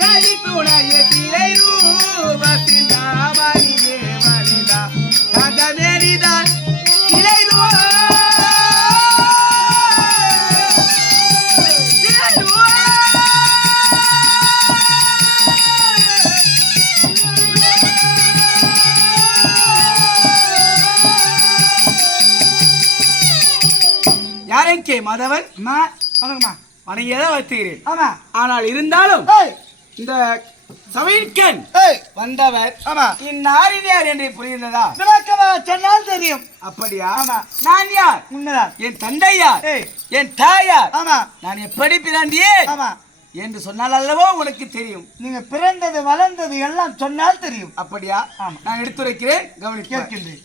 கடி துணைய திரை ரூபத்தில் தாமணியே மனிதா தங்கமேனிதான் திரை யாரைக்கே மாதவன் வணங்கியதான் வைத்தீர்கள். ஆமா, ஆனால் இருந்தாலும் இந்த சபைக்கன் வந்தவர் இந்நாரினியார் என்று புரிந்ததா? சொன்னால் தெரியும். அப்படியா? ஆமா. நான் யார்? உண்மைதான். என் தந்தை யார்? என் தாயார்? ஆமா. நான் எப்படி பிறந்தேன்? ஆமா என்று சொன்னால் அல்லவோ உனக்கு தெரியும். நீங்க பிறந்தது வளர்ந்தது எல்லாம் சொன்னால் தெரியும். அப்படியா? ஆமா. நான் எடுத்துரைக்கிறேன், கவனித்து கேட்கின்றேன்.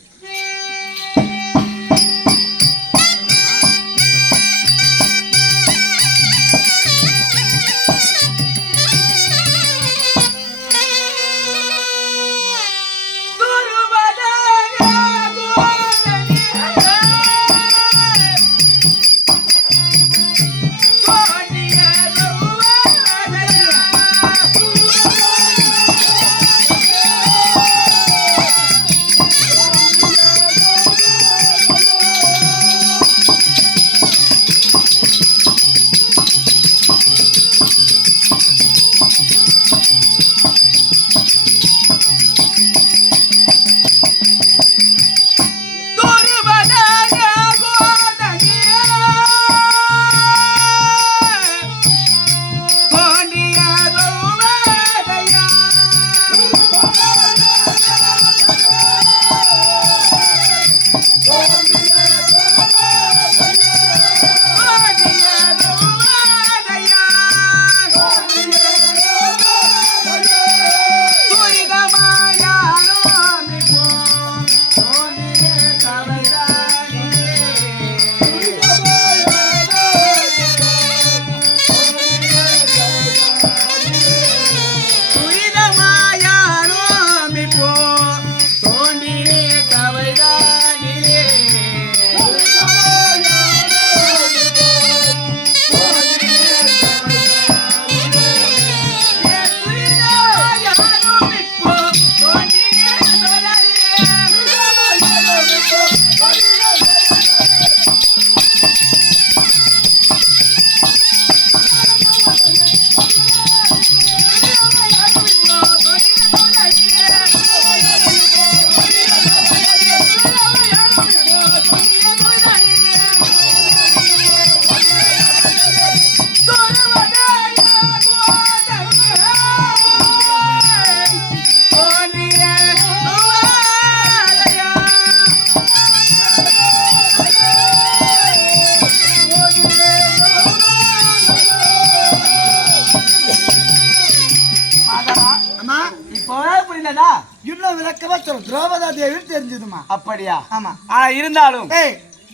திரௌபதி தேவி தெரிஞ்சதுமா? அப்படியா? ஆமா. ஆனா இருந்தாலும்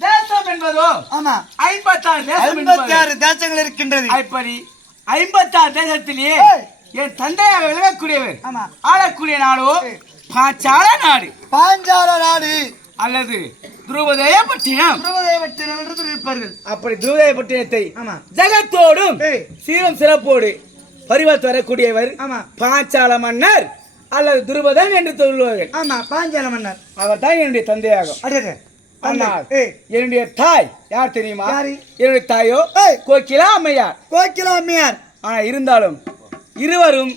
தேசம் என்பதோ ஆமா 56 தேசங்கள் இருக்கின்றது. அப்படி 56 தேசத்திலேயே என் தந்தையாக விளங்கக்கூடியவர் ஆமா ஆளக்கூடிய நாடோ பாஞ்சால நாடு. பாஞ்சால நாடு அல்லது துருவதேயப்பட்டினம். துருவதேயப்பட்டினம் என்று சொல்லியிருப்பார்கள். அப்படி துருவதேயப்பட்டினத்தை ஆமா ஜகத்தோடும் சீரம் சிறப்போடு பரிவர்த்து வரக்கூடியவர் ஆமா பாஞ்சால மன்னர் அல்லது துருபதன் என்று சொல்லுவார்கள். ஆமா, பாஞ்சால மன்னர். அவர் தான் என்னுடைய தந்தையாகும். என்னுடைய தாய் யார் தெரியுமா? என்னுடைய தாயோ கோகிலா அம்மையார். கோகிலா அம்மையார். ஆனா இருந்தாலும் இருவரும்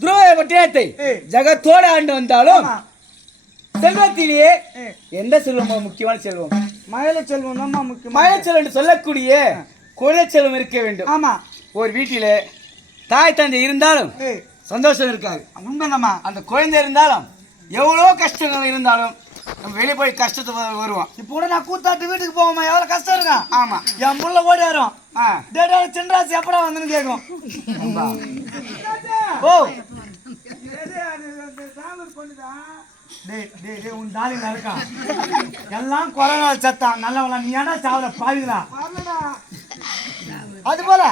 துருவதேயப்பட்டினத்தை ஜகத்தோடு ஆண்டு வந்தாலும் செல்வத்திலேயே எந்த செல்வம் முக்கியமான செல்வம்? மழை செல்வம் தான் முக்கியம். மழை செல்வம் என்று சொல்லக்கூடிய குழந்தை செல்வம் இருக்க வேண்டும். ஆமா, ஒரு வீட்டிலே தாய் தந்தை இருந்தாலும் சந்தோஷம் இருக்காது. உண்மைதாம்மா. அந்த குழந்தை இருந்தாலும் எவ்வளோ கஷ்டங்கள் இருந்தாலும் நம்ம வெளியே போய் கஷ்டத்தை வருவோம். இப்போ கூட நான் கூத்தாட்டு வீட்டுக்கு போவோமா, எவ்வளோ கஷ்டம் இருக்கா? ஆமா, என் புள்ள ஓடி வரும். சின்ராசி எப்படா வந்துன்னு கேட்கும். ஓ உன் தாலி நடக்கான் எல்லாம் கொரோனா சத்தான் நல்லவங்களா, நீ ஏன்னா சாவல பாவிங்களா? அது போல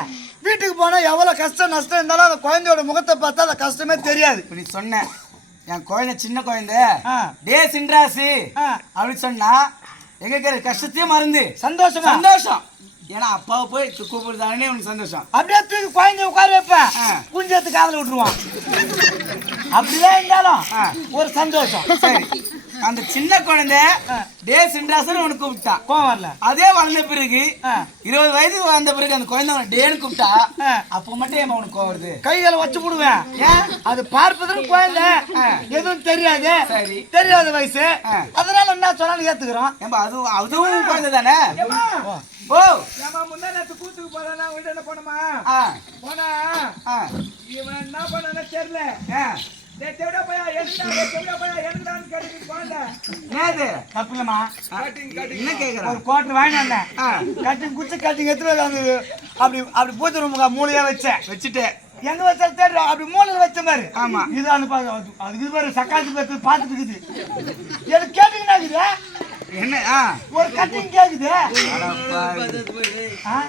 வீட்டுக்கு போனா எவ்வளவு கஷ்டம் நஷ்டம் இருந்தாலும் அந்த குழந்தையோட முகத்தை பார்த்தா அந்த கஷ்டமே தெரியாது. நீ சொன்ன என் குழந்தை சின்ன குழந்தை டே சின்ராசி அப்படின்னு சொன்னா எங்க கஷ்டத்தையும் மறந்து சந்தோஷம் சந்தோஷம் ஏன்னா அப்பாவை போய் கூப்பிடுதானே உனக்கு சந்தோஷம். அப்படியே தூக்கி குழந்தைய உட்கார வைப்பேன், குஞ்சத்து காதல விட்டுருவான். அப்படிதான் இருந்தாலும் ஒரு சந்தோஷம். சரி, அந்த சின்ன குழந்தை டே சின்ராசன் உனக்கு கூப்பிட்டா கோவம் வரல. அதே வளர்ந்த பிறகு 20 வயதுக்கு வந்த பிறகு அந்த குழந்தை உன டேன்னு கூப்பிட்டா அப்போ மட்டும் ஏமா உனக்கு கோவம் வருது? கைகளை வச்சு விடுவேன். ஏன் அது பார்ப்பதற்கு குழந்தை எதுவும் தெரியாது, சரி தெரியாத வயசு, அதனால என்ன சொன்னாலும் ஏத்துக்கிறோம். ஏம்பா அதுவும் குழந்தை தானே? ஓ முந்தா நேத்து கூத்துக்கு போனா வீட்டுல போனோமா, போனா இவன் என்ன பண்ணா தெரியல, மூளையா வச்சேன், வச்சுட்டு எங்க வச்சாலும் தேடுறோம். அப்படி மூலையில வச்ச மாதிரி. ஆமா, இது அதுக்கு பேரு சக்காத்து பேத்து பாத்துட்டு இருக்குது. எனக்கு கேட்டீங்கன்னா என்ன ஒரு கட்டிங் கேக்குது.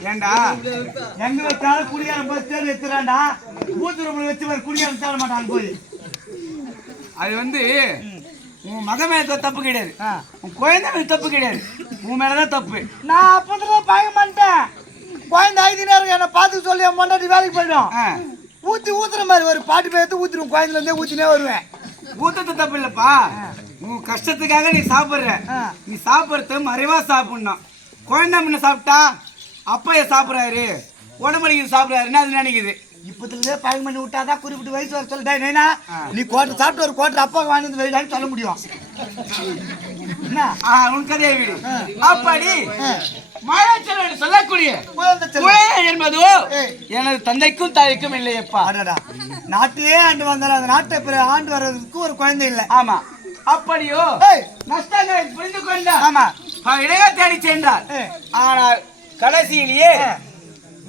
ஏண்டா எங்க வச்சாலும் குடியாரம் போய் தேடி எடுத்துறாண்டா, பூத்து ரூம்ல வச்சு மாதிரி குடியாரம் தேட மாட்டான் போய். அது வந்து உன் மகன் மேல தப்பு கிடையாது, உன் குழந்தை மேல தப்பு கிடையாது, உன் மேலதான் தப்பு. நான் அப்பதான் பய மாட்டேன். குழந்தை 5 நேரம் என்ன பார்த்து சொல்லி என் மண்டாட்டி வேலைக்கு போயிடும். ஊத்துற மாதிரி ஒரு பாட்டு பேத்து ஊத்திரும், குழந்தைல இருந்தே ஊத்தினே வருவேன். ஊத்தது தப்பு இல்லப்பா, உன் கஷ்டத்துக்காக நீ சாப்பிடுற, நீ சாப்பிடுறது மறைவா சாப்பிடணும். குழந்தை முன்ன சாப்பிட்டா அப்பா சாப்பிடுறாரு, உடம்புக்கு சாப்பிடுறாருன்னு அது நினைக்குது. இப்பத்துல பழகம் பண்ணி விட்டாதான் குறிப்பிட்டு வயசு வர சொல்லிட்டேன். நைனா நீ கோட்டை சாப்பிட்டு ஒரு கோட்டை அப்பாவுக்கு வாங்கி வந்து வெளியிடான்னு சொல்ல முடியும். உன் கதையை விடு. அப்படி மழைச்சல் சொல்லக்கூடிய என்பது எனது தந்தைக்கும் தாய்க்கும் இல்லையப்பா. நாட்டையே ஆண்டு வந்தாலும் அந்த நாட்டை ஆண்டு வர்றதுக்கு ஒரு குழந்தை இல்லை. ஆமா, அப்படியோ நஷ்டங்களை புரிந்து கொண்டார். ஆமா, இடையே தேடி சென்றார். ஆனால் கடைசியிலேயே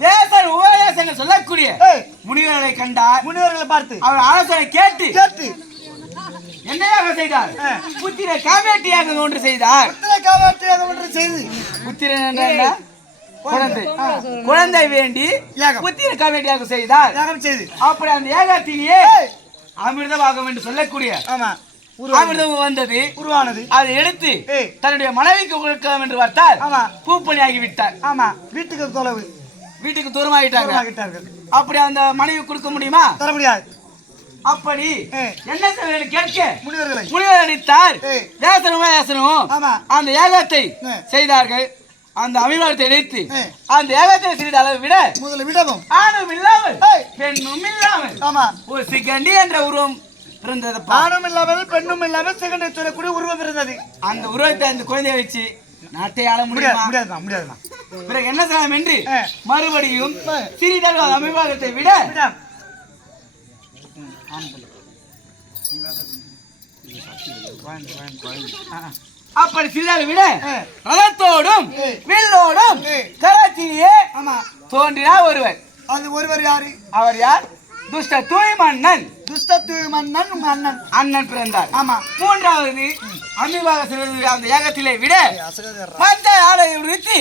தேசன் உபதேசன் சொல்லக்கூடிய முனிவர்களை கண்டார். முனிவர்களை பார்த்து அவர் ஆலோசனை கேட்டு கேட்டு என்னையாக செய்தார்? புத்திர காவேட்டியாக ஒன்று செய்தார். புத்திரன் குழந்தை, குழந்தை வேண்டி புத்திர காவேட்டியாக செய்தார். அப்படி அந்த ஏகத்திலேயே அமிர்தமாகும் என்று சொல்லக்கூடிய அமிர்தம் வந்தது, உருவானது. அதை எடுத்து தன்னுடைய மனைவிக்கு கொடுக்கலாம் என்று பார்த்தால் பூப்பணி ஆகிவிட்டார். ஆமா, வீட்டுக்கு தொலைவு, வீட்டுக்கு தூரமாகிட்டாங்க. அப்படி அந்த மனைவி கொடுக்க முடியுமா? தர முடியாது. அப்படி என்ன செய்ய கேட்க முனிவர்கள் அடித்தார். தேசனும் அந்த ஏகத்தை செய்தார்கள். அந்த அமிர்தத்தை எடுத்து அந்த ஏகத்தை செய்த அளவை விட முதல்ல விடவும் ஆணும் இல்லாமல் பெண்ணும் இல்லாமல் ஒரு சிகண்டி என்ற உருவம் பிறந்தது. ஆணும் இல்லாமல் பெண்ணும் இல்லாமல் சிகண்டி சொல்லக்கூடிய உருவம் பிறந்தது. அந்த உருவத்தை அந்த குழந்தையை வச்சு நாட்டை ஆள முடியாது. பிறகு என்ன செய்யலாம் என்று மறுபடியும் சிறிதளவு அமிர்தத்தை விட அப்படி சிறிதாக விட ரதத்தோடும் வில்லோடும் கராச்சியே தோன்றினார் ஒருவர். அது ஒருவர் யாரு? அவர் யார்? துஷ்ட தூய் மன்னன். துஷ்ட தூய் மன்னன் அண்ணன் அண்ணன் பிறந்தார். ஆமா, மூன்றாவது அமிர்வாக சிறிது அந்த ஏகத்திலே விட மஞ்ச ஆடை விரித்து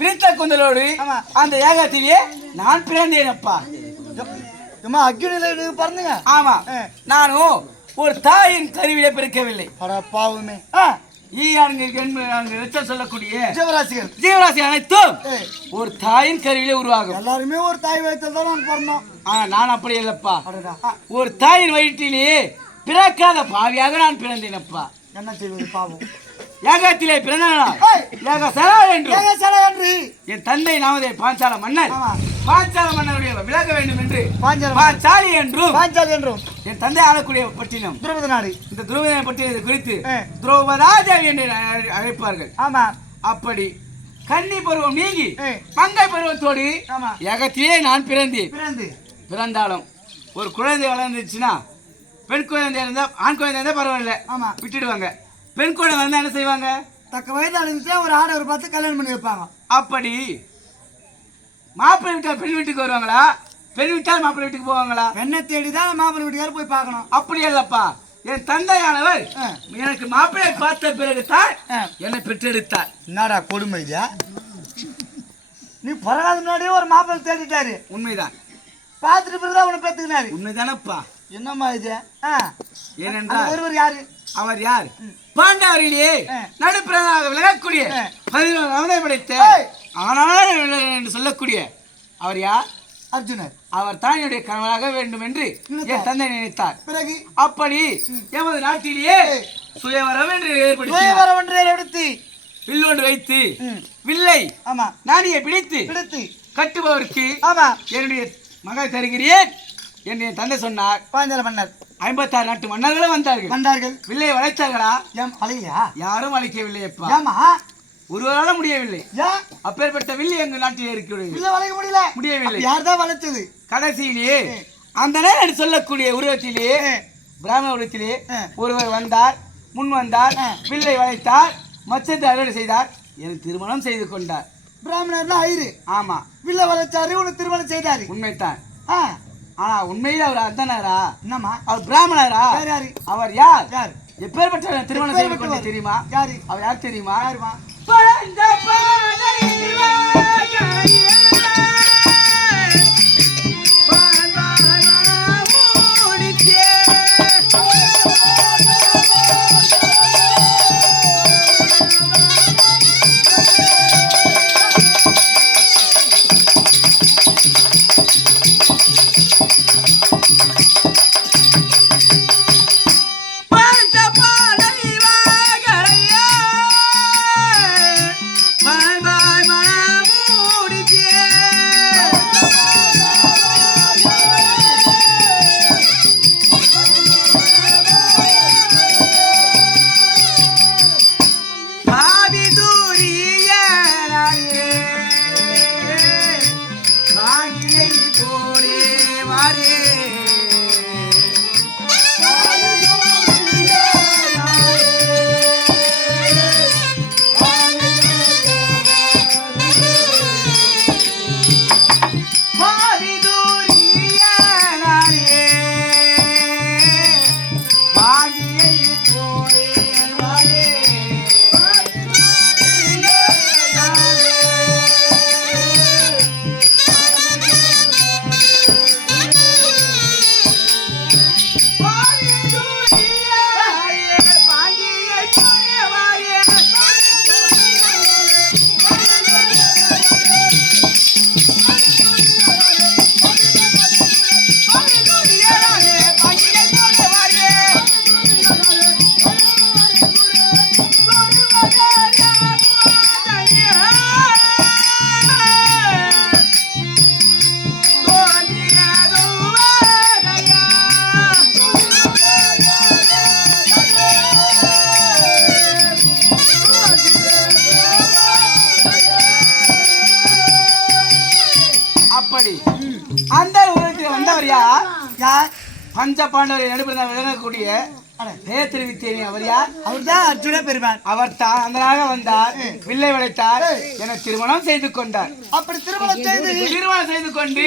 விரித்த குந்தலோடு அந்த ஏகத்திலே நான் பிறந்தேன் அப்பா. அக்னியில பிறந்தீங்க? ஆமா, நானும் ஒரு தாயின் கருவிலே பிறக்கவில்லை. பாவமே. சொல்லக்கூடிய ஜீவராசிகள் ஜீவராசி அனைத்தும் ஒரு தாயின் கருவிலே உருவாகும். எல்லாருமே ஒரு தாய் வயிற்றில் தான் பிறந்தோம். நான் அப்படி இல்லப்பா, ஒரு தாயின் வயிற்றிலேயே பிறக்காத பாவியாக நான் பிறந்தேன் அப்பா. என்ன செய்வது பாவம்? ஏகத்திலே பிறந்தால் என்று என் தந்தை நாமதே பாஞ்சால மன்னர், பாஞ்சால மன்னருடைய விலக வேண்டும் என்று பாஞ்சாலி என்றும் என் தந்தை ஆளக்கூடிய பட்டினம் துருவத நாடு. இந்த துருவத பட்டினத்தை குறித்து துரோபதாதேவி என்று அழைப்பார்கள். ஆமா, அப்படி கன்னி பருவம் நீங்கி மங்கை பருவத்தோடு ஏகத்திலே நான் பிறந்தாலும் ஒரு குழந்தை வளர்ந்துச்சுன்னா பெண் குழந்தை இருந்தா ஆண் குழந்தை இருந்தா பரவாயில்ல, ஆமா விட்டுடுவாங்க. பெண் குழந்தை வந்தா என்ன செய்வாங்க? தக்க வயது அடைஞ்சிட்டா ஒரு ஆடவர் பார்த்து கல்யாணம் பண்ணி வைப்பாங்க. அப்படி மாப்பிள்ளை வீட்டார் பெண் வீட்டுக்கு வருவாங்களா, பெண் வீட்டார் மாப்பிள்ளை வீட்டுக்கு போவாங்களா? பெண்ணை தேடிதான் மாப்பிள்ளை வீட்டுக்கார போய் பார்க்கணும். அப்படி இல்லப்பா, என் தந்தையானவர் எனக்கு மாப்பிள்ளை பார்த்த பிறகு தான் என்னை பெற்றெடுத்தார். என்னடா கொடுமை இதா? நீ பிறகாத முன்னாடியே ஒரு மாப்பிள்ளை தேடிட்டாரு. உண்மைதான், பார்த்துட்டு பிறகுதான் உன்னை பெற்றுக்கினாரு. உண்மைதானப்பா. என்னம்மா இது? ஏனென்றால் ஒருவர் யாரு? அவர் யார்? பாண்டவரிலேயே நடுப்பிரதாக விலகக்கூடிய 11 படைத்த ஆனால் என்று சொல்லக்கூடிய அவர் யார்? அர்ஜுனர். அவர் தான் என்னுடைய கணவராக வேண்டும் என்று என் தந்தை நினைத்தார். பிறகு அப்படி எமது நாட்டிலேயே சுயவரம் என்று ஏற்படுத்தி வில் ஒன்று வைத்து வில்லை ஆமா நாணியை பிடித்து கட்டுபவருக்கு ஆமா என்னுடைய மகள் தருகிறேன் என்று என் தந்தை சொன்னார். பாஞ்சால மன்னர் 56 நாட்டு மன்னர்களும் வந்தார்கள். வில்லை வளைத்தார்களா? வளையா? யாரும் வளைக்கவில்லை. அப்பா ஒருவரால முடியவில்லை. அப்பேற்பட்ட வில்லி எங்க நாட்டில் இருக்கிறது முடியவில்லை. யார்தான் வளைச்சது? கடைசியிலே அந்த நேரம் சொல்லக்கூடிய உருவத்திலே பிராமண உருவத்திலே ஒருவர் வந்தார். முன் வந்தார். வில்லை வளைத்தார். மச்சத்தை அறுவடை செய்தார். எனக்கு திருமணம் செய்து கொண்டார். பிராமணர்னா ஐரு. ஆமா, வில்லை வளைச்சாரு, உனக்கு திருமணம் செய்தாரு. உண்மைத்தான். ஆனா உண்மையில அவர் அர்த்தனாரா? என்னமா அவர் பிராமணரா? அவர் யார்? எப்பேற்பட்ட திருமணம் செய்து கொண்டு தெரியுமா? யாரு அவர்? யார் தெரியுமா? யாருமா? அந்த ஊருக்கு வந்தவர் யார்? பஞ்ச பாண்டவரை நடுப்புற விளங்கக்கூடிய அவர் யார்? அவர் தான் அர்ஜுன பெருமான். அவர் தான் அந்த வந்தார். வில்லை வளைத்தார். என திருமணம் செய்து கொண்டார். அப்படி திருமணம் செய்து கொண்டு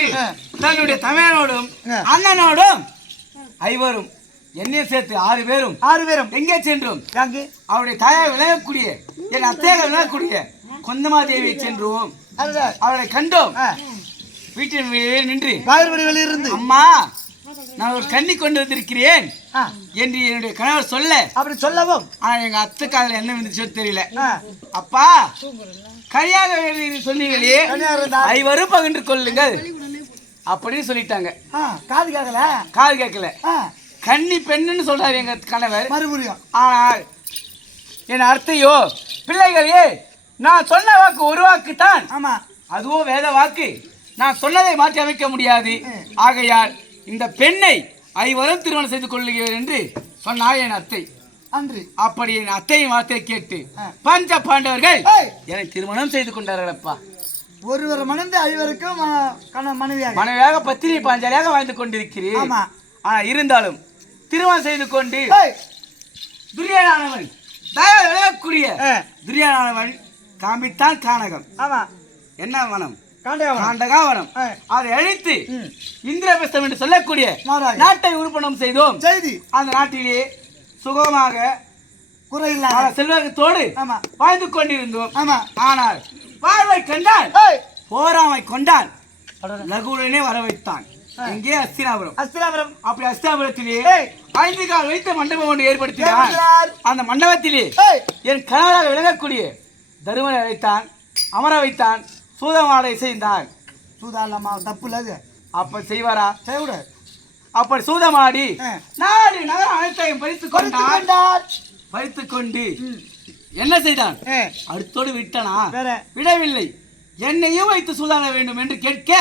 தன்னுடைய தமையனோடும் அண்ணனோடும் ஐவரும் என்னைய சேர்த்து 6 பேரும் எங்கே சென்றோம்? அவருடைய தாயாக விளங்கக்கூடிய என் அத்தையாக விளங்கக்கூடிய கொந்தமாதேவியை சென்றோம். அவளை கண்டோம். வீட்டின் நின்று இருந்து அம்மா நான் ஒரு கண்ணி கொண்டு வந்திருக்கிறேன் என்று என்னுடைய கணவர் சொல்ல, அப்படி சொல்லவும் ஆனா எங்க அத்தை காலில் என்ன வந்துச்சோ தெரியல. அப்பா கனியாக சொன்னீங்களே, ஐவரும் பகிர்ந்து கொள்ளுங்கள் அப்படின்னு சொல்லிட்டாங்க. காது கேட்கல. கன்னி பெண்ணுன்னு சொல்றாரு எங்க கணவர் மறுபடியும். ஆனால் என் அர்த்தையோ பிள்ளைகளே, நான் சொன்ன வாக்கு ஒரு வாக்கு தான். ஆமா, அதுவும் வேத வாக்கு. நான் சொன்னதை மாற்றி அமைக்க முடியாது. ஆகையால் இந்த பெண்ணை ஐவரும் திருமணம் செய்து கொள்ளுகிறேன் என்று சொன்னார் என் அத்தை. அன்று அப்படி என் அத்தையின் வார்த்தை கேட்டு பஞ்ச பாண்டவர்கள் என்னை திருமணம் செய்து கொண்டார்களப்பா. ஒருவர் மணந்து ஐவருக்கும் மனைவியாக பத்தினி பாஞ்சாலியாக வாழ்ந்து கொண்டிருக்கிறேன். ஆனா இருந்தாலும் திருமணம் செய்து கொண்டு துரியானவன் விளையக்கூடிய துரியானவன் காமித்தான் கானகம். என்ன வனம்? காண்டகாவனம். அதை அழித்து இந்திரபிரஸ்தம் என்று சொல்லக்கூடிய நாட்டை உருப்பணம் செய்தோம். அந்த நாட்டிலே சுகமாக குறையில்லாத செல்வத்தோடு வாழ்ந்து கொண்டிருந்தோம். ஆனால் வாழ்வை கண்டால் போராமை கொண்டான். லகுடனே வர வைத்தான். எங்கே? அஸ்தினாபுரம். அப்படி அஸ்தினாபுரத்திலே 5 கால் வைத்த மண்டபம் ஒன்று ஏற்படுத்தினார். அந்த மண்டபத்திலே என் கணவராக விளங்கக்கூடிய தருமனை அழைத்தான், அமர வைத்தான். சூதமாடை செய்தார். சூதாடலாமா? தப்பு இல்லை அது. அப்ப செய்வாரா? செய்விடு. அப்படி சூதமாடி நாடு நகரம் அனைத்தையும் பறித்துக் கொண்டு என்ன செய்தான்? அடுத்தோடு விட்டனா? விடவில்லை. என்னையும் வைத்து சூதாட வேண்டும் என்று கேட்க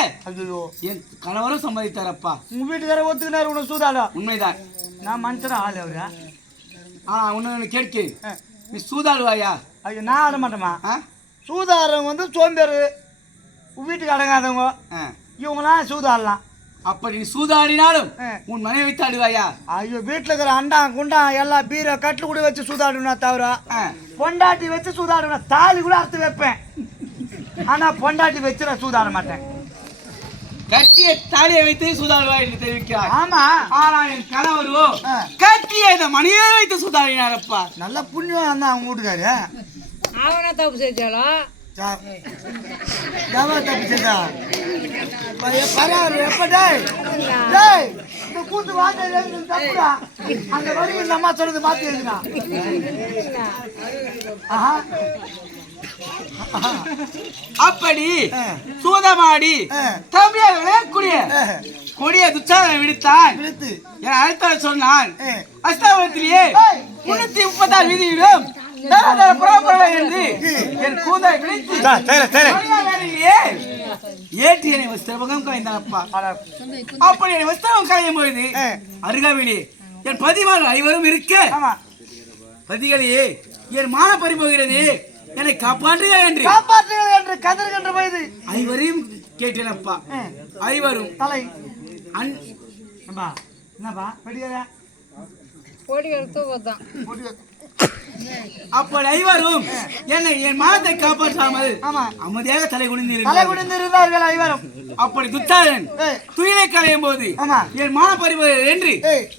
என் கணவரும் சம்மதித்தாரப்பா. உங்க வீட்டுக்கார ஒத்துக்கினார் உனக்கு சூதாடா? உண்மைதான். நான் மனுஷனா ஆளு அவரா? உன்னை கேட்க நீ சூதாடுவாயா? ஐயோ நான் ஆட மாட்டேமா. சூதாடுறவங்க வந்து சோம்பேறு, வீட்டுக்கு அடங்காதவங்க, இவங்களாம் சூதாடலாம். அப்படி நீ சூதாடினாலும் உன் மனைவி வைத்து ஆடுவாயா? ஐயோ வீட்டுல இருக்கிற அண்டா குண்டா எல்லாம் பீரோ கட்டில் கூட வச்சு சூதாடுனா தவிர பொண்டாட்டி வச்சு சூதாடுனா தாலி கூட அறுத்து வைப்பேன். ஆனா பொண்டாட்டி வச்சு நான் சூதாட மாட்டேன். கட்டிய தாலியை வைத்து சூதாடுவாய் என்று தெரிவிக்கிறார். ஆமா. ஆனா என் கணவரோ கட்டிய இந்த மணியை வைத்து சூதாடினாரப்பா. நல்ல புண்ணியம் தான் அவங்க வீட்டுக்காரு. அவனா தப்பு செஞ்சாலோ தப்பு செஞ்சா பரவாயில்ல. எப்ப இந்த கூத்து வாங்க தப்புடா. அந்த வரி இந்த அம்மா சொல்றது மாத்தி எழுதுனா. அப்படி சூதமாடி தம்பியாக கொடிய துச்சாதனை விடுத்தான். என் அழைத்த சொன்னான், அஸ்தாபத்திலேயே 336 வீதியிலும் என் கூதை விழித்து ஏற்றி என்னை வஸ்திரபகம் கலைந்தானப்பா. அப்படி என்னை வஸ்திரபகம் கலையும் பொழுது அருகாமையிலே என் பதிவாளர் ஐவரும் இருக்க, பதிகளையே என் மான பறிபோகிறது, என்னை காப்பாற்றுகள் என்று கதறுகின்ற வயது ஐவரையும் கேட்டேனப்பா. ஐவரும் தலை என்னப்பா அப்படி ஐவரும் என்னை என் மானத்தை காப்பாற்றாமல் அமைதியாக தலை குனிந்திருந்தார்கள் ஐவரும். அப்படி துச்சாதனன் துயிலை களையும் போது என் மான பறிவது என்று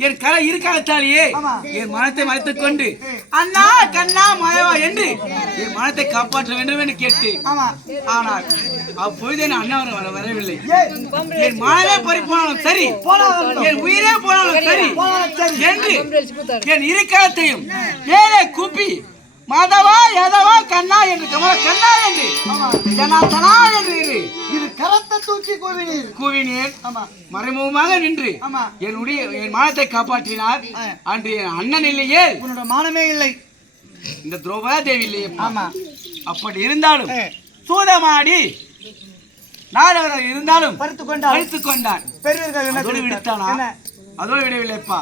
என் கரை இருக்காலத்தாலேயே என் மனத்தை மறைத்துக் கொண்டு அண்ணா கண்ணா மாயவா என்று என் மனத்தை காப்பாற்ற வேண்டும் என்று கேட்டு, ஆனால் அப்பொழுது என் அண்ணா வரவில்லை. என் மனமே பறிப்போனாலும் சரி, என் உயிரே போனாலும் சரி என்று என் இருக்காலத்தையும் மேலே கூப்பி மாதவா யாதவா கண்ணா என்று கமல கண்ணா என்று ஜனாதனா என்று இரு கரத்தை தூக்கி கூவினேன். மறைமுகமாக நின்று என் மானத்தை காப்பாற்றினார். அன்று என் அண்ணன் இல்லையே, உன்னோட மானமே இல்லை, இந்த திரௌபதா தேவி இல்லையே. அப்படி இருந்தாலும் சூதமாடி நாடகம் இருந்தாலும் பறித்துக் கொண்டான். பெரியவர்கள் விடுத்தானா? அதோடு விடவில்லைப்பா.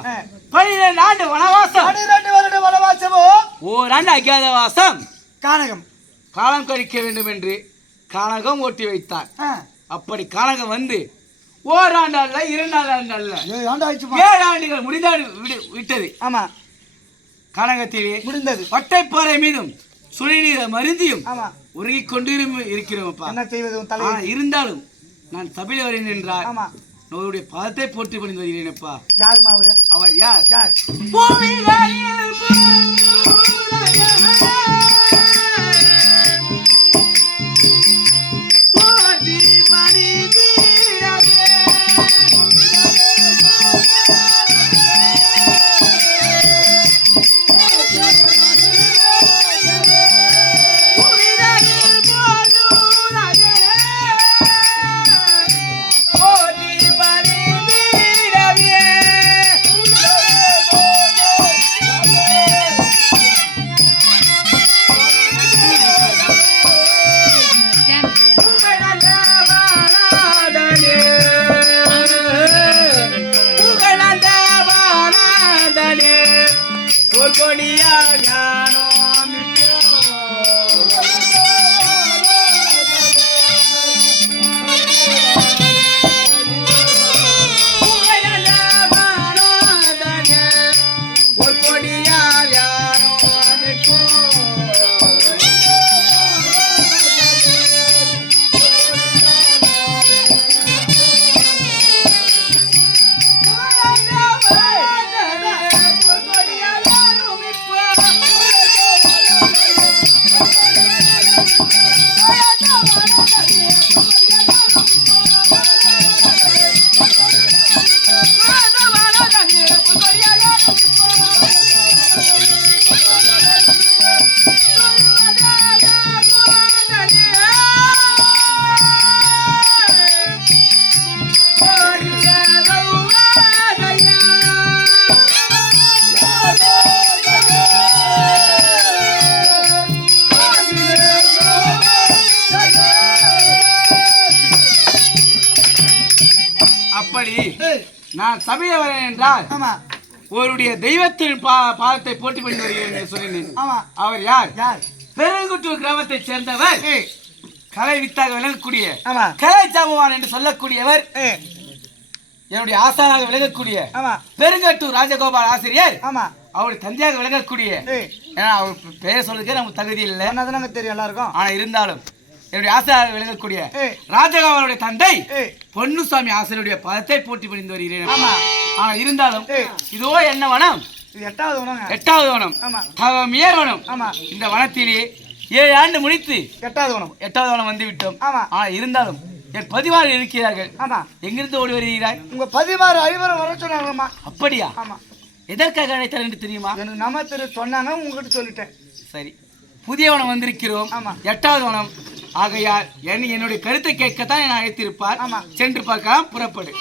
12 ஆண்டு வனவாசம், 12 வருட வனவாசமோ, ஓராண்டு அஜ்ஞாதவாசம், காலம் கழிக்க வேண்டும் என்று கானகம் ஓட்டி வைத்தார். அப்படி கானகம் வந்து ஓராண்டு அல்ல, 2 ஆண்டு அல்ல, 7 ஆண்டுகள் விட்டது. கானகத்திலே முடிந்தது. பட்டைப்பாறை மீதும் சுழிநீர மருந்தியும் உருகிக் கொண்டு இருக்கிறோம். என்ன செய்வது? இருந்தாலும் நான் சபையில் வரேன் என்றார். அவருடைய பாதத்தை போட்டு பணிந்து வருகிறேனப்பா. யாருமா அவரு? அவர் யார்? நான் சபையில வரேன் என்றால் ஆமா ஒருடைய தெய்வத்தின் பாதத்தை போட்டி பண்ணி வருகிறேன் என்று சொன்னேன். ஆமா அவர் யார்? யார்? பெருங்குட்டூர் கிராமத்தை சேர்ந்தவர், கலை வித்தாக விளங்கக்கூடிய ஆமா கலை ஜாம்பவான் என்று சொல்லக்கூடியவர், என்னுடைய ஆசானாக விளங்கக்கூடிய ஆமா பெருங்கட்டூர் ராஜகோபால் ஆசிரியர், ஆமா அவருடைய தந்தையாக விளங்கக்கூடிய, ஏன்னா அவர் பெயர் சொல்றதுக்கே நமக்கு தகுதி இல்லை, நமக்கு தெரியும் எல்லாருக்கும். ஆனா இருந்தாலும் என்னுடைய ஆசிரியராக விளங்கக்கூடிய ராஜகோபாலுடைய தந்தை பொன்னுசாமி ஆசிரியருடைய பதத்தை போட்டி பணிந்து வருகிறேன். ஆனா இருந்தாலும் இதோ என்ன வனம்? இது 8வது வனம். 8வது வனம். ஆமா தவமியர் வனம். ஆமா இந்த வனத்திலே 7 ஆண்டு முடித்து 8வது வனம் 8வது வனம் வந்து விட்டோம். ஆமா ஆனா இருந்தாலும் என் பதிவாறு இருக்கிறார்கள். ஆமா எங்கிருந்து ஓடி வருகிறாய்? உங்க 16 ஐவரும் வர சொன்னாங்கம்மா. அப்படியா? ஆமா எதற்காக அழைத்தார் என்று தெரியுமா? எனக்கு நம்ம திரு சொன்னாங்க, உங்ககிட்ட சொல்லிட்டேன். சரி, புதிய வனம் வந்திருக்கிறோம். ஆமா 8வது வனம் ஆகையால் என்னுடைய கருத்தை கேட்கத்தான் என அழைத்திருப்பார். ஆமா சென்று பார்க்கலாம், புறப்படு.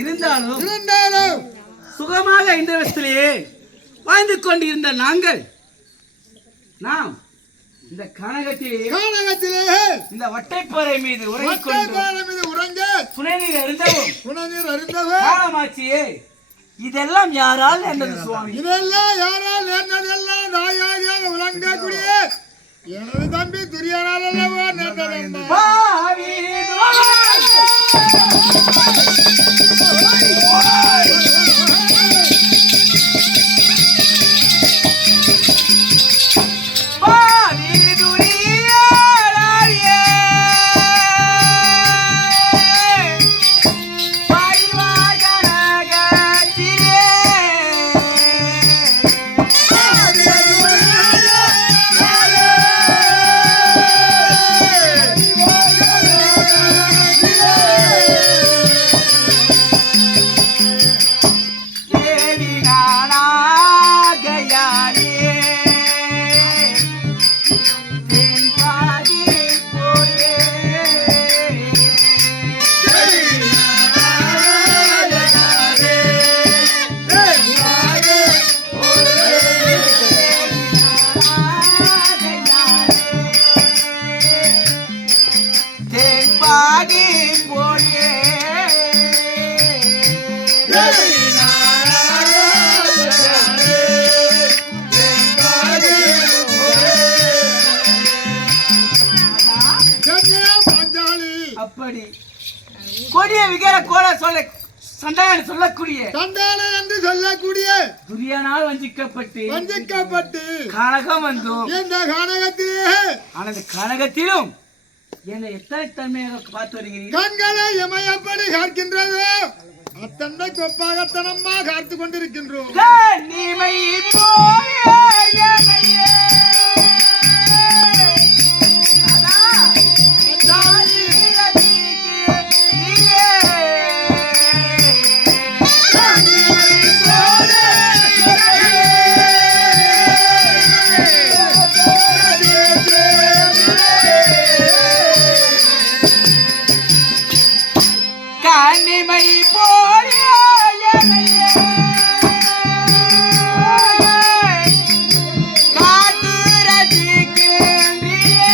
இருந்தாலும் சுகமாக இந்த இடத்திலேயே வாழ்ந்து கொண்டிருந்த நாங்கள் நாம் இந்த கனகத்திலே இந்த வட்டைப்பாறை மீது உறங்க புனநீர் அருந்தவும் காலமாச்சியே. இதெல்லாம் யாரால் நேர்ந்தது சுவாமி? இதெல்லாம் யாரால் நேர்ந்ததெல்லாம் நாயாக விளங்கக்கூடிய எனது தம்பி துரியானால் அல்லவா நேர்ந்தது. கொடிய விகர கோல சொல்ல சண்டாளன் சொல்லக்கூடிய சண்டாளன் என்று சொல்லக்கூடிய துரியனால் வஞ்சிக்கப்பட்டு கனகம் வந்தோம். இந்த கனகத்திலே ஆனது கனகத்திலும் என்னை எத்தனை தன்மையாக பார்த்து வருகிறீர்கள். கண்களை எமையப்படி காக்கின்றதோ அத்தனை கொப்பாகத்தனமா காத்து கொண்டிருக்கின்றோம். நீமை கண்ணிமை போல காத்து ரசிக்கின்றே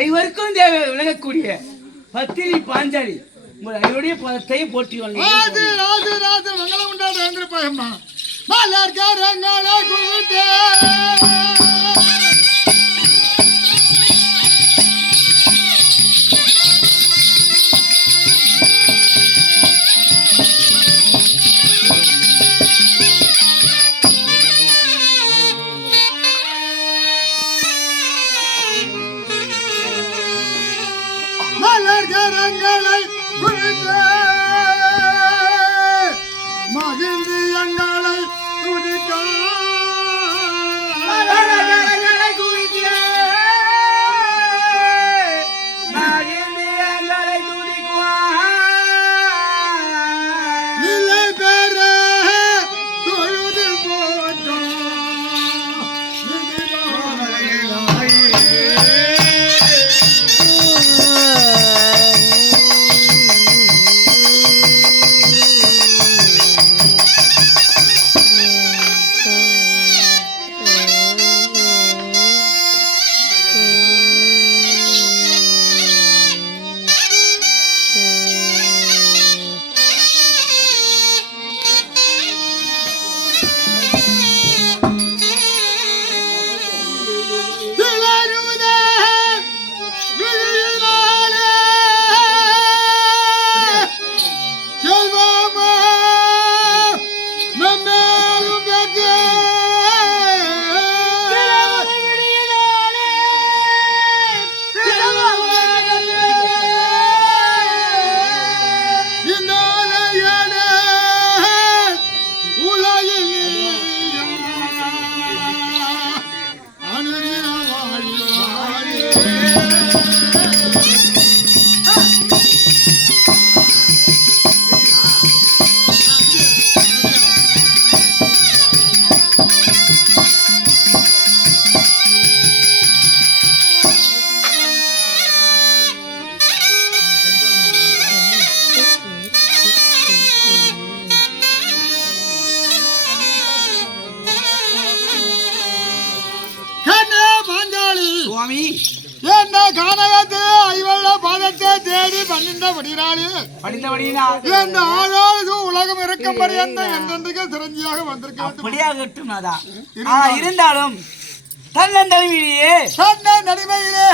ஐவருக்கும் தேவை விளங்கக்கூடிய பத்திரி பாஞ்சாலி உங்கள் ஐவருடைய பதத்தை போற்றி மகிழ்ந்து எங்களை சுவாமி என்ன கானகத்து ஐவல்ல பாதத்தை தேடி பன்னின்றபடினாலே இந்த ஆளாளது உலகம் இருக்கும்படி அந்த என்றென்றைக்கு சிரஞ்சியாக வந்திருக்க வேண்டும். அப்படியாகட்டும் நாதா. இருந்தாலும் தன்னந்தனிமையிலே